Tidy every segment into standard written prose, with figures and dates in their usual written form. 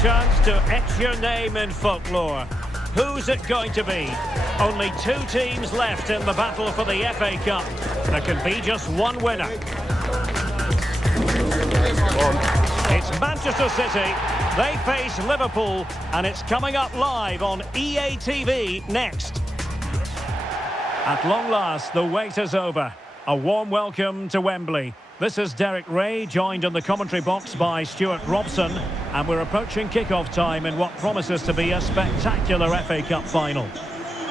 chance to etch your name in folklore. Who's it going to be? Only two teams left in the battle for the FA Cup. There can be just one winner. It's Manchester City. They face Liverpool, and it's coming up live on EA TV next. At long last, the wait is over. A warm welcome to Wembley. This is Derek Ray, joined in the commentary box by Stuart Robson, and we're approaching kick-off time in what promises to be a spectacular FA Cup final.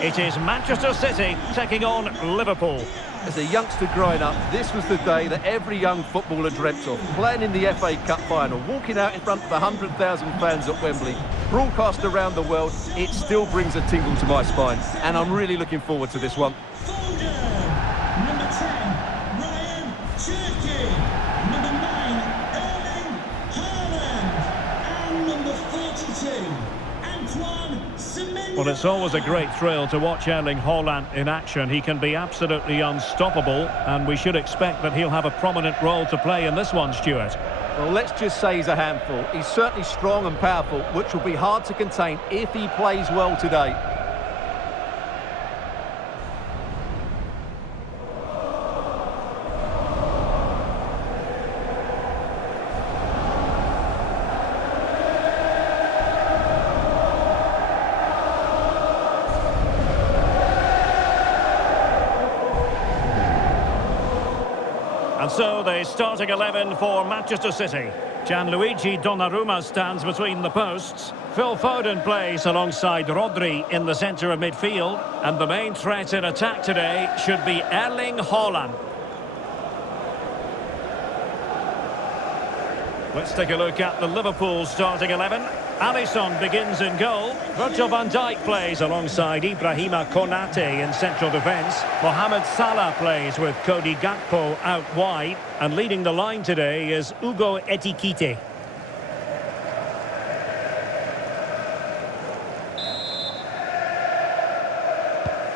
It is Manchester City taking on Liverpool. As a youngster growing up, this was the day that every young footballer dreamt of. Playing in the FA Cup final, walking out in front of 100,000 fans at Wembley, broadcast around the world, it still brings a tingle to my spine. And I'm really looking forward to this one. Well, it's always a great thrill to watch Erling Haaland in action. He can be absolutely unstoppable, and we should expect that he'll have a prominent role to play in this one, Stuart. Well, let's just say he's a handful. He's certainly strong and powerful, which will be hard to contain if he plays well today. And so the starting 11 for Manchester City. Gianluigi Donnarumma stands between the posts. Phil Foden plays alongside Rodri in the centre of midfield. And the main threat in attack today should be Erling Haaland. Let's take a look at the Liverpool starting 11. Alisson begins in goal. Virgil van Dijk plays alongside Ibrahima Konate in central defence. Mohamed Salah plays with Cody Gakpo out wide. And leading the line today is Hugo Ekitike.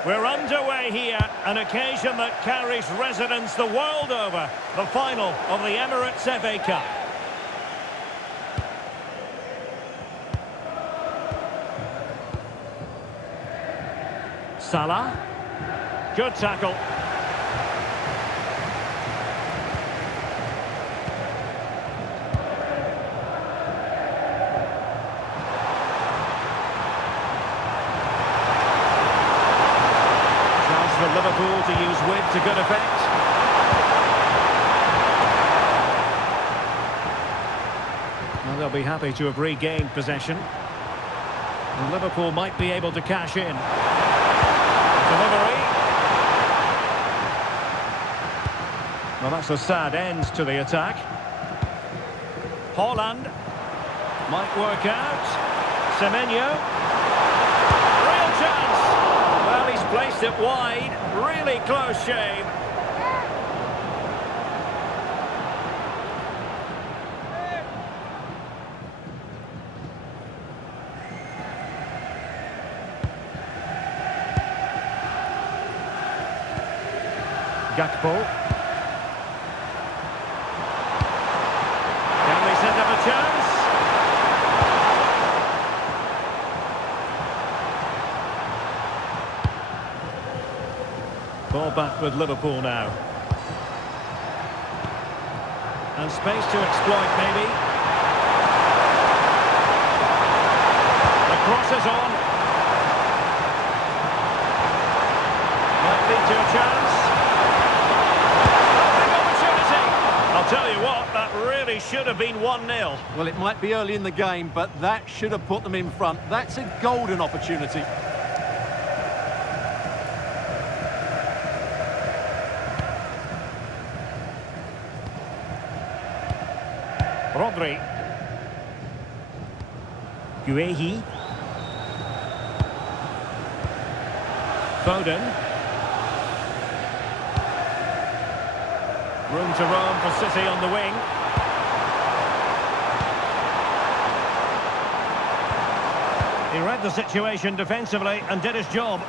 We're underway here, an occasion that carries resonance the world over. The final of the Emirates FA Cup. Salah. Good tackle. Chance for Liverpool to use width to good effect. Well, they'll be happy to have regained possession. And Liverpool might be able to cash in. Delivery. Well, that's a sad end to the attack. Haaland might work out. Semenyo. Real chance. Well, he's placed it wide. Really close shave. Gakpo. Can they set up a chance? Ball back with Liverpool now. And space to exploit, maybe. The cross is on. Might lead to a chance. I'll tell you what, that really should have been 1-0. Well, it might be early in the game, but that should have put them in front. That's a golden opportunity. Rodri. Guehi. Foden. Room to roam for City on the wing. He read the situation defensively and did his job.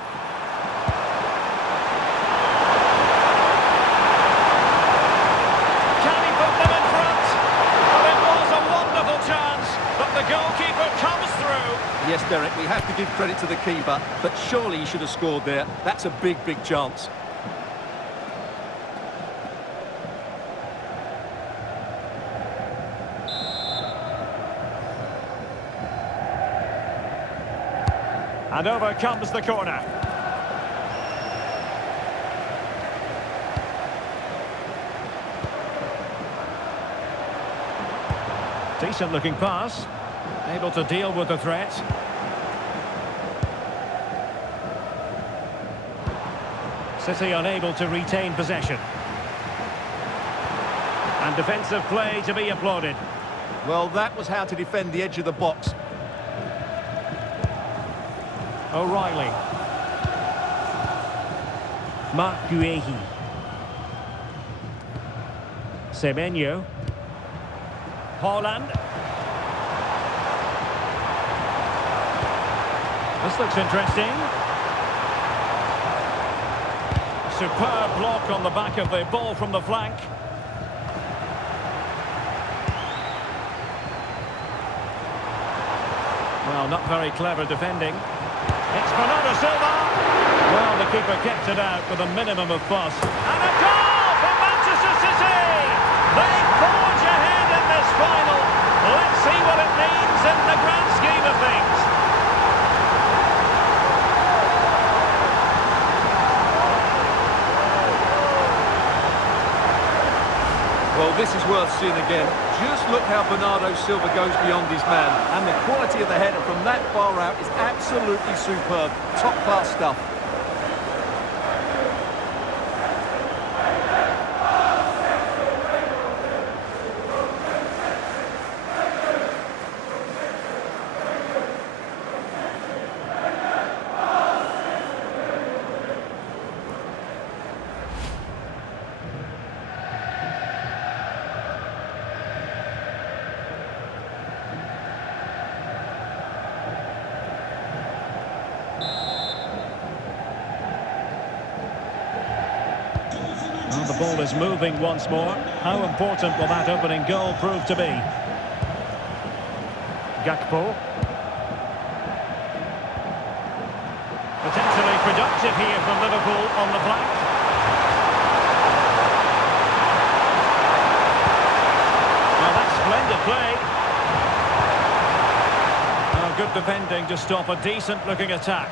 Can he put them in front? Well, it was a wonderful chance, but the goalkeeper Yes, Derek, we have to give credit to the keeper, but surely he should have scored there. That's a big, big chance. And over comes the corner. Decent looking pass. Able to deal with the threat. City unable to retain possession. And defensive play to be applauded. Well, that was how to defend the edge of the box. O'Reilly. Mark Guehi. Semenyo. Haaland. This looks interesting. Superb block on the back of the ball from the flank. Well, not very clever defending. It's Bernardo Silva. Well, the keeper kept it out with a minimum of fuss. And a goal for Manchester City! They forge ahead in this final. Let's see what it means in the grand scheme of things. Well, this is worth seeing again. Just look how Bernardo Silva goes beyond his man. And the quality of the header from that far out is absolutely superb. Top-class stuff. Well, the ball is moving once more. How important will that opening goal prove to be? Gakpo. Potentially productive here from Liverpool on the flank. Well, that's splendid play. Oh, good defending to stop a decent-looking attack.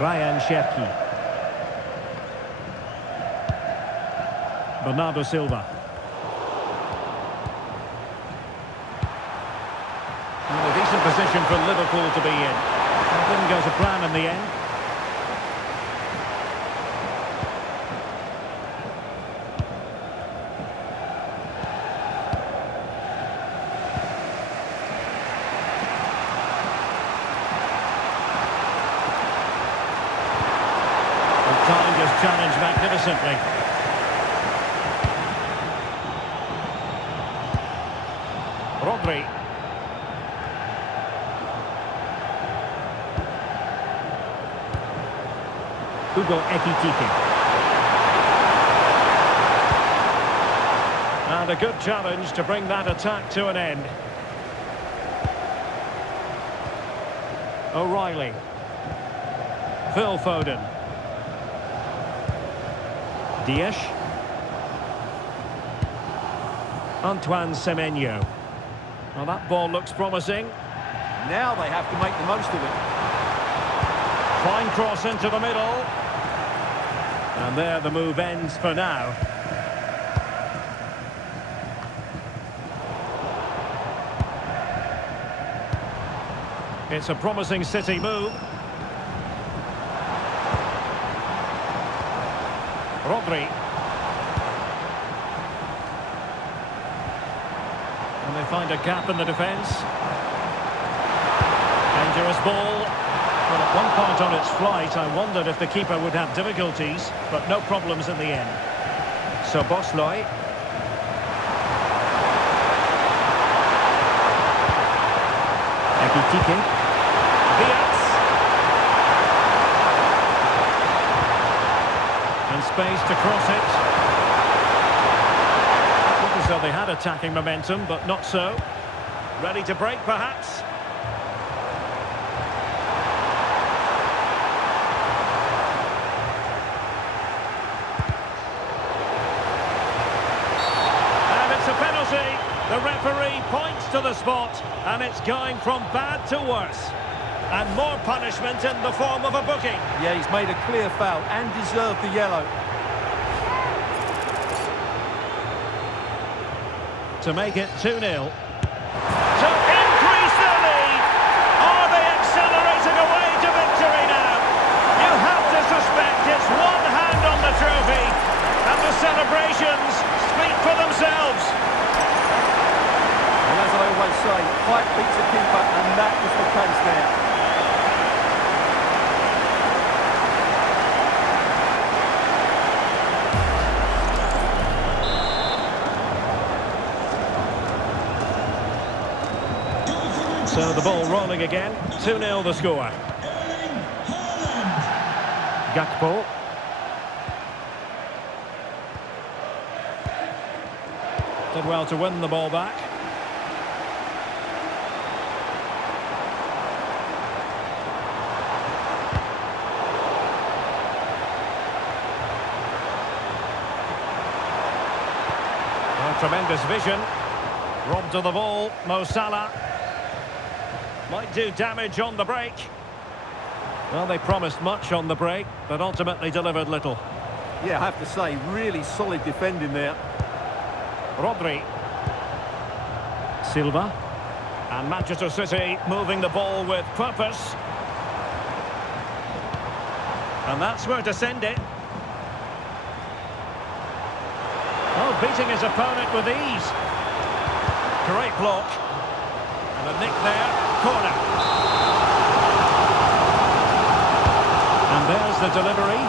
Ryan Cherki. Bernardo Silva. And a decent position for Liverpool to be in. That didn't go to plan in the end. And time just challenged magnificently. Rodri. Hugo Ekitike. And a good challenge to bring that attack to an end. O'Reilly. Phil Foden. Dias. Antoine Semenyo. Well, that ball looks promising. Now they have to make the most of it. Fine cross into the middle. And there the move ends for now. It's a promising City move. Rodri. And they find a gap in the defence. Dangerous ball. Well, at one point on its flight, I wondered if the keeper would have difficulties, but no problems in the end. So Bosley. Ekitike. Diaz. And space to cross it. Looked as though they had attacking momentum, but not so. Ready to break, perhaps? The referee points to the spot, and it's going from bad to worse. And more punishment in the form of a booking. Yeah, he's made a clear foul and deserved the yellow. To make it 2-0. To increase the lead! Are they accelerating away to victory now? You have to suspect it's one hand on the trophy, and the celebrations speak for themselves. And as I always say, height beats a keeper, and that was the case there. So the ball rolling again, 2-0 the score. Gakpo. Did well to win the ball back. Oh, tremendous vision. Robbed of the ball, Mo Salah. Might do damage on the break. Well, they promised much on the break, but ultimately delivered little. Yeah, I have to say, really solid defending there. Rodri. Silva. And Manchester City moving the ball with purpose. And that's where to send it. Oh, beating his opponent with ease. Great block. And a nick there. Corner. And there's the delivery.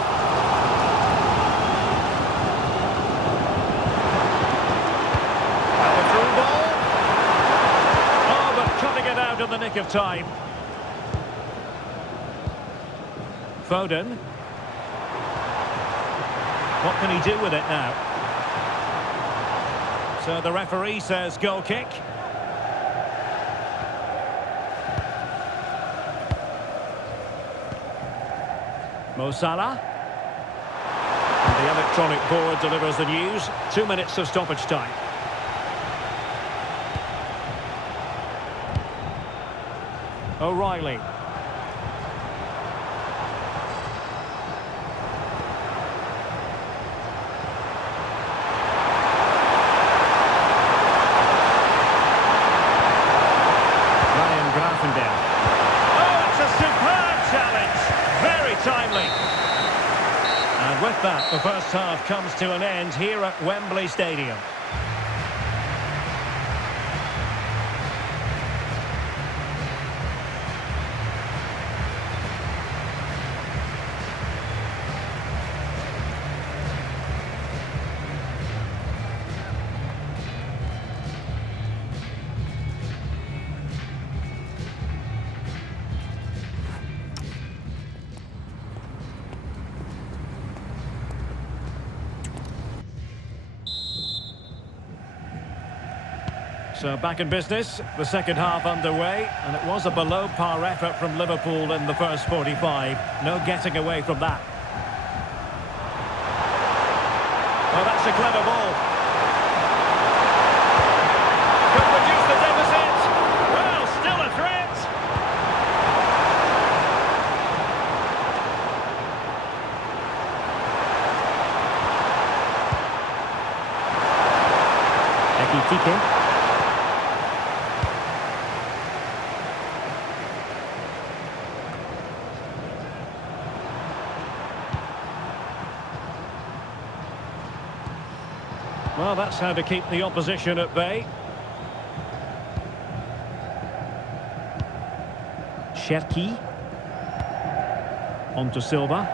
And the through ball. Oh, but cutting it out in the nick of time. Foden. What can he do with it now? So the referee says goal kick. Mo Salah. And the electronic board delivers the news. 2 minutes of stoppage time. O'Reilly. Oh, it's a superb challenge. Very timely. And with that, the first half comes to an end here at Wembley Stadium. So back in business, the second half underway, and it was a below-par effort from Liverpool in the first 45. No getting away from that. Oh, that's a clever ball. Could reduce the deficit. Well, still a threat. Ekitike. Well, that's how to keep the opposition at bay. Cherki. On to Silva.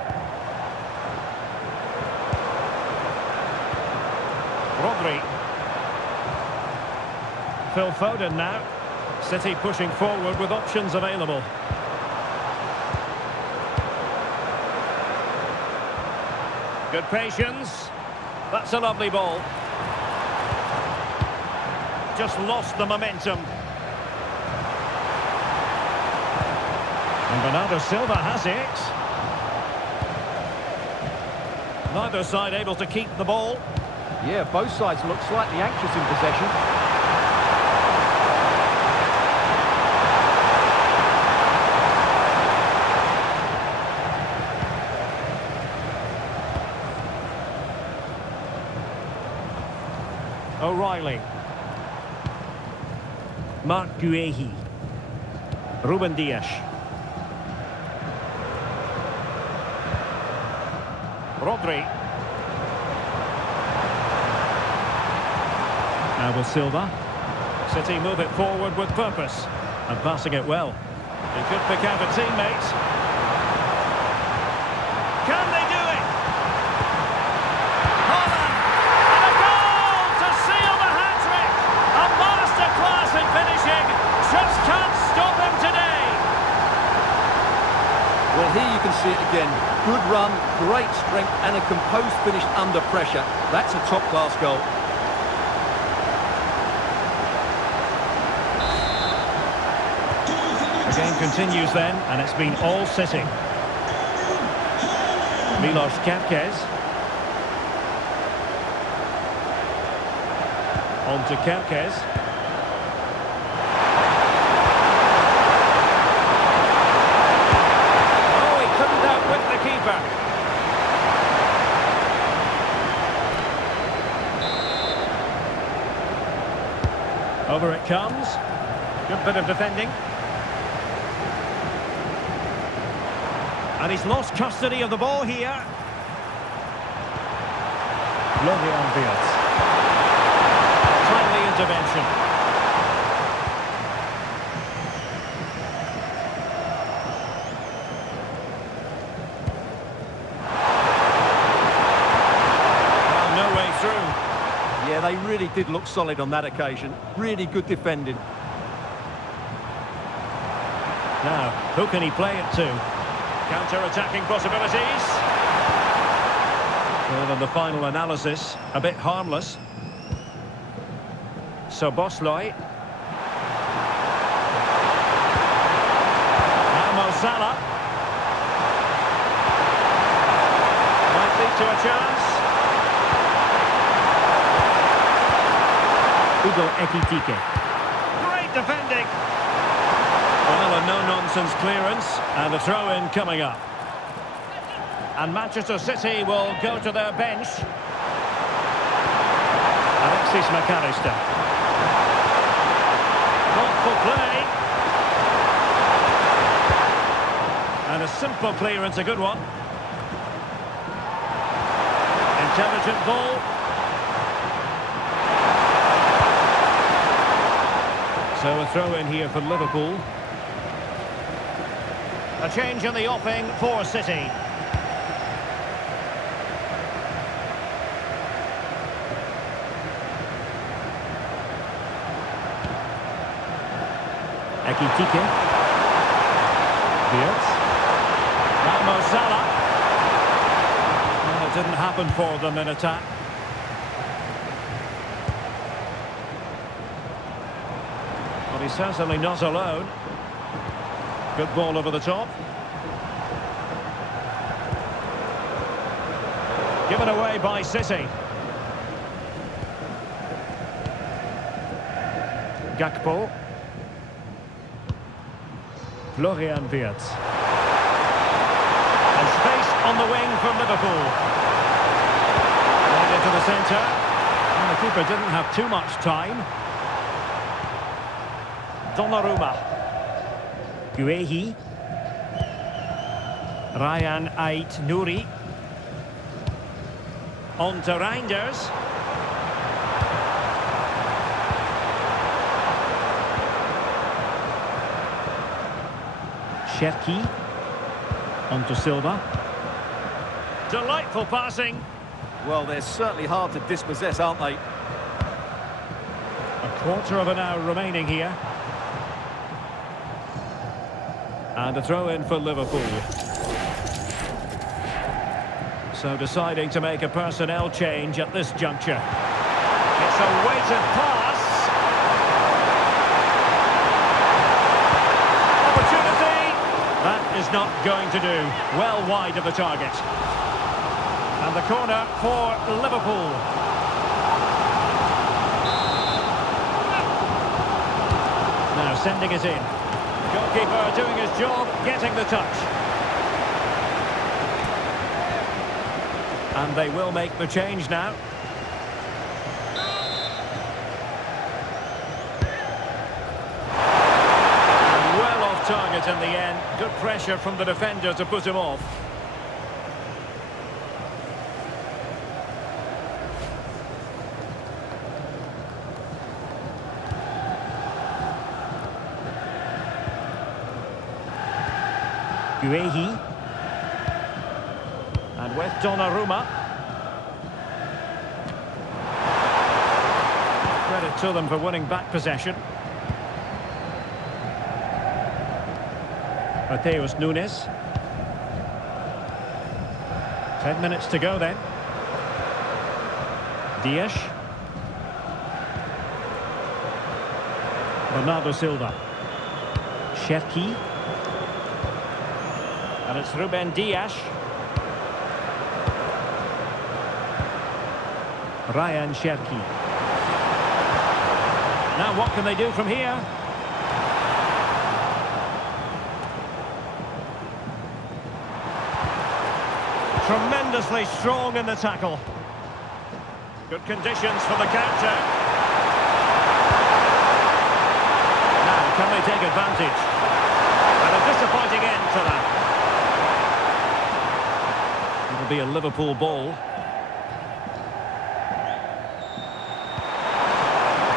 Rodri. Phil Foden now. City pushing forward with options available. Good patience. That's a lovely ball. Just lost the momentum. And Bernardo Silva has it. Neither side able to keep the ball. Yeah, both sides look slightly anxious in possession. Riley. Mark Guehi. Ruben Dias. Rodri. Now with Silva. City move it forward with purpose. And passing it well. He could pick out a teammate. Can they do it? Haaland! And a goal to seal the hat-trick! A masterclass in finishing. Just can't stop him today. Well, here you can see it again. Good run, great strength, and a composed finish under pressure. That's a top-class goal. The game continues then, and it's been all City. Milos Kerkez. On to Kerkez. Oh, he couldn't outwit the keeper. Over it comes. Good bit of defending. And he's lost custody of the ball here. Florian Wirtz. Timely intervention. Well, no way through. Yeah, they really did look solid on that occasion. Really good defending. Now, who can he play it to? Counter-attacking possibilities. Well, in the final analysis, a bit harmless. So Bosloy. Now Mo Salah. Might lead to a chance. Hugo Ekitike. Great defending. Well, a no-nonsense clearance and a throw-in coming up. And Manchester City will go to their bench. Alexis McAllister. Thoughtful play. And a simple clearance, a good one. Intelligent ball. So a throw-in here for Liverpool. A change in the offing for City. Ekitike. Wirtz. Mo Salah. Well, it didn't happen for them in attack. But he's certainly not alone. Good ball over the top. Given away by City. Gakpo. Florian Wirtz. And space on the wing for Liverpool. Right into the centre. And the keeper didn't have too much time. Donnarumma. Guehi. Ryan Ait-Nouri. On to Reinders. Cherki. On to Silva. Delightful passing. Well, they're certainly hard to dispossess, aren't they? A quarter of an hour remaining here. And a throw-in for Liverpool. So deciding to make a personnel change at this juncture. It's a weighted pass. Opportunity. That is not going to do. Well wide of the target. And the corner for Liverpool. Now sending it in. Goalkeeper doing his job, getting the touch. And they will make the change now. it in the end. Good pressure from the defender to put him off. Guehi. And with Donnarumma. Credit to them for winning back possession. Mateus Nunes. 10 minutes to go then. Dias. Bernardo Silva. Cherki. And it's Ruben Dias. Ryan Cherki. Now what can they do from here? Tremendously strong in the tackle. Good conditions for the counter. Now can they take advantage? And a disappointing end to that. It'll be a Liverpool ball.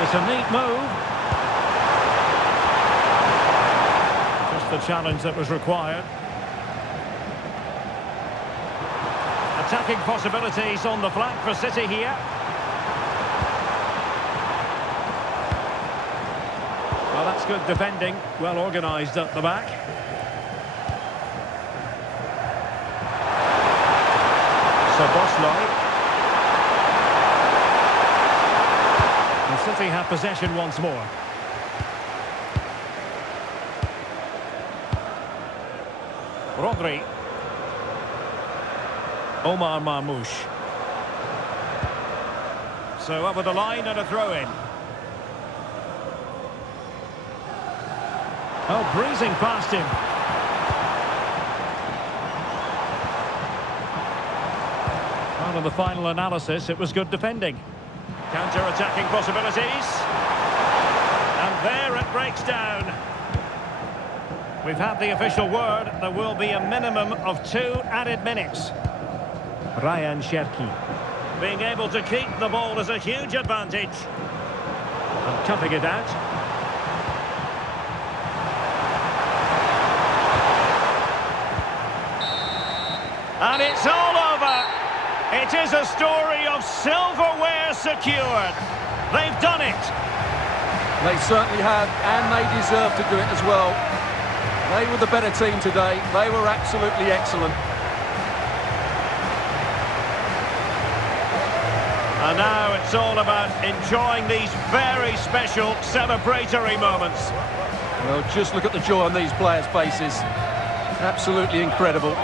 It's a neat move. Just the challenge that was required. Attacking possibilities on the flank for City here. Well, that's good defending. Well organised at the back. Szoboszlai. And City have possession once more. Rodri. Omar Marmoush. So over the line and a throw-in. Oh, breezing past him. Well, in the final analysis, it was good defending. Counter-attacking possibilities. And there it breaks down. We've had the official word. There will be a minimum of 2 added minutes. Ryan Cherki. Being able to keep the ball is a huge advantage. And toughing it out. And it's all over. It is a story of silverware secured. They've done it. They certainly have, and they deserve to do it as well. They were the better team today. They were absolutely excellent. And now it's all about enjoying these very special celebratory moments. Well, just look at the joy on these players' faces. Absolutely incredible.